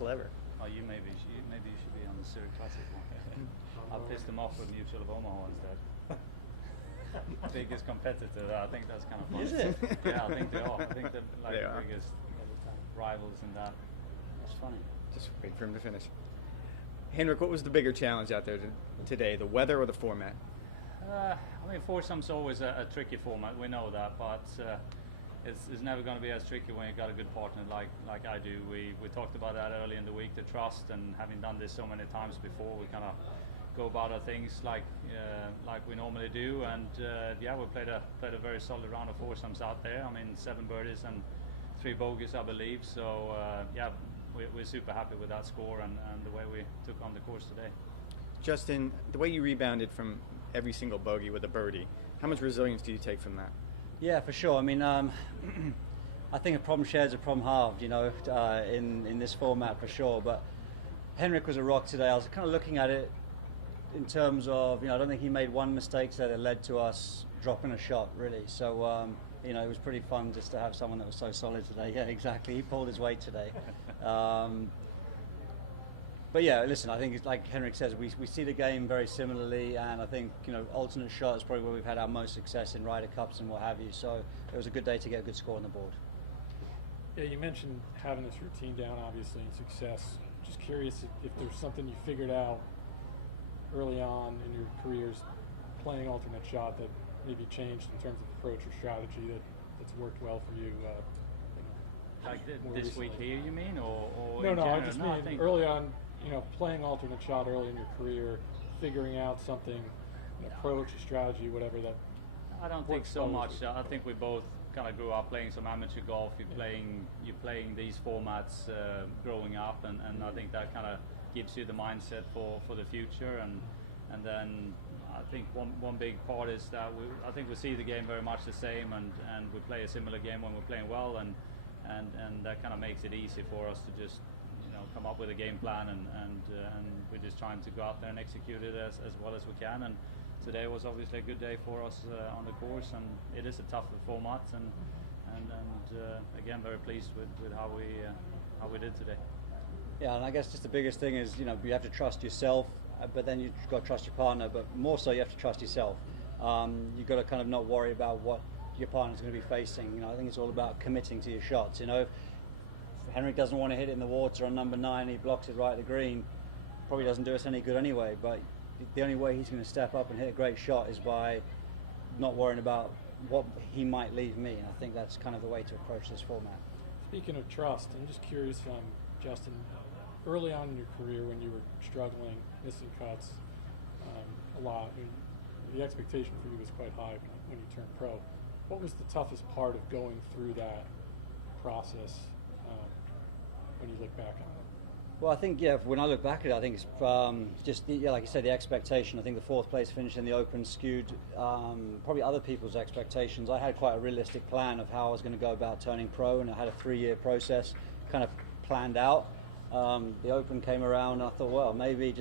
clever. Oh, maybe you should be on the Zurich Classic one. I'll piss them off with Mutual of Omaha instead. Biggest competitor. I think that's kind of funny. Is it? Yeah, I think they are. I think they're like They the are. biggest rivals in that. That's funny. Just wait for him to finish. Henrik, what was the bigger challenge out there today, the weather or the format? I mean, foursome's always a tricky format. We know that, but it's never going to be as tricky when you've got a good partner like I do. We talked about that early in the week, the trust, and having done this so many times before, we kind of go about our things like we normally do. And yeah, we played a very solid round of foursomes out there. I mean, 7 birdies and 3 bogeys, I believe. So yeah, we're super happy with that score and the way we took on the course today. Justin, the way you rebounded from every single bogey with a birdie, how much resilience do you take from that? Yeah, for sure. I mean, I think a problem shared is a problem halved, you know, in this format for sure. But Henrik was a rock today. I was kind of looking at it in terms of, you know, I don't think he made one mistake today that led to us dropping a shot, really. So, you know, it was pretty fun just to have someone that was so solid today. Yeah, exactly. He pulled his weight today. But yeah, listen, I think it's like Henrik says, we see the game very similarly, and I think, you know, alternate shot is probably where we've had our most success in Ryder Cups and what have you. So it was a good day to get a good score on the board. Yeah, you mentioned having this routine down, obviously, and success. Just curious if there's something you figured out early on in your careers playing alternate shot that maybe changed in terms of approach or strategy that's worked well for you. Like more this recently. week here, you mean, or No, in general? I just No, I mean think early on, you know, playing alternate shot early in your career, figuring out something, an approach, a strategy, whatever that. I don't think works so well much. with you. I think we both kind of grew up playing some amateur golf. You're playing these formats growing up, and I think that kind of gives you the mindset for the future. And then I think one big part is that I think we see the game very much the same, and we play a similar game when we're playing well, and that kind of makes it easy for us to just, you know, come up with a game plan, and we're just trying to go out there and execute it as well as we can. And today was obviously a good day for us on the course, and it is a tougher format, and again, very pleased with how we did today. Yeah, and I guess just the biggest thing is, you know, you have to trust yourself, but then you've got to trust your partner, but more so you have to trust yourself. You've got to kind of not worry about what your partner's going to be facing. You know, I think it's all about committing to your shots. You know, if Henrik doesn't want to hit it in the water on number 9, he blocks it right at the green, probably doesn't do us any good anyway, but the only way he's going to step up and hit a great shot is by not worrying about what he might leave me, and I think that's kind of the way to approach this format. Speaking of trust, I'm just curious, Justin, early on in your career when you were struggling, missing cuts a lot, I mean, the expectation for you was quite high when you turned pro. What was the toughest part of going through that process when you look back on it? Well, I think, yeah, when I look back at it, I think it's just, like you said, the expectation. I think the 4th place finish in the Open skewed probably other people's expectations. I had quite a realistic plan of how I was going to go about turning pro, and I had a 3-year process kind of planned out. The Open came around, and I thought, well, maybe,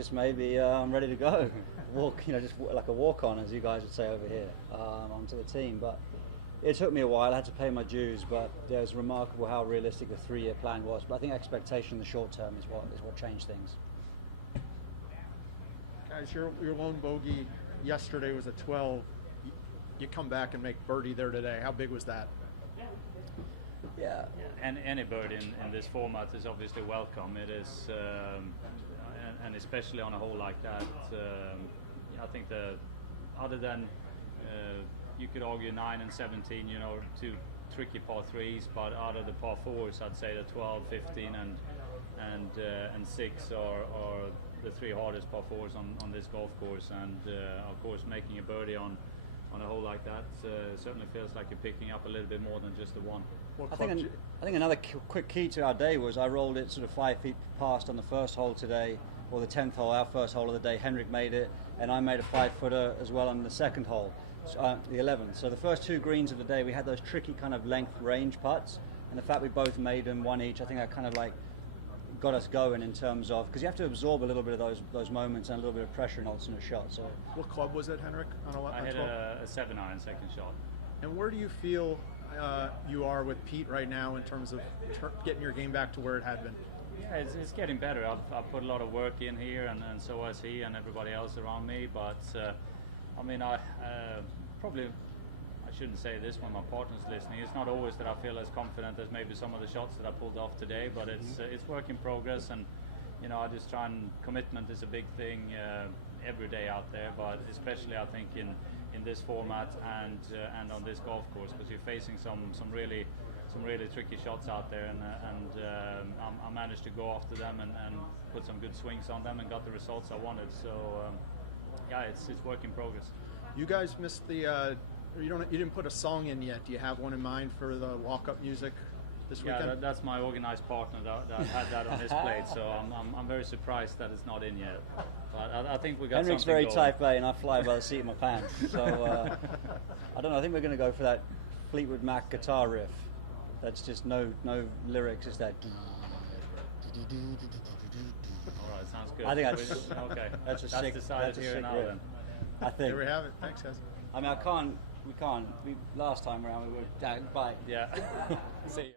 I'm ready to go. Walk, you know, just like a walk-on, as you guys would say over here, onto the team. But it took me a while. I had to pay my dues, but yeah, it was remarkable how realistic the 3-year plan was. But I think expectation in the short term is what changed things. Guys, your lone bogey yesterday was a 12. You come back and make birdie there today. How big was that? Yeah. And any bird in this format is obviously welcome. It is, and especially on a hole like that. I think other than you could argue 9 and 17, you know, 2 tricky par 3s, but out of the par 4s, I'd say the 12, 15, and 6 are the 3 hardest par 4s on this golf course. And of course, making a birdie on a hole like that certainly feels like you're picking up a little bit more than just the one. I think another quick key to our day was I rolled it sort of 5 feet past on the first hole today, or the 10th hole, our first hole of the day. Henrik made it, and I made a 5-footer as well on the second hole, the 11th. So the first 2 greens of the day, we had those tricky kind of length range putts, and the fact we both made them, 1 each, I think that kind of like got us going in terms of, because you have to absorb a little bit of those moments and a little bit of pressure in alternate shots. So What club was it, Henrik? I hit a 7-iron second shot. And where do you feel you are with Pete right now in terms of getting your game back to where it had been? Yeah, it's getting better. I've put a lot of work in here, and so has he and everybody else around me. But I mean, I shouldn't say this when my partner's listening. It's not always that I feel as confident as maybe some of the shots that I pulled off today, but it's work in progress, and I just try and commitment is a big thing every day out there, but especially I think in this format and on this golf course, because you're facing some really tricky shots out there, and I managed to go after them and put some good swings on them and got the results I wanted. So yeah, it's work in progress. You guys missed the. You didn't put a song in yet. Do you have one in mind for the walk-up music this weekend? Yeah, that's my organized partner that had that on his plate. So I'm very surprised that it's not in yet. But I think we got Henrik's something very going. type A, and I fly by the seat of my pants. So I don't know. I think we're going to go for that Fleetwood Mac guitar riff. That's just no lyrics. It's that. All right, sounds good. I think that's okay. That's Decided that's a here sick now riff. then. I think. There we have it. Thanks, guys. I mean, we can't. Last time around we were down by. Yeah. See ya.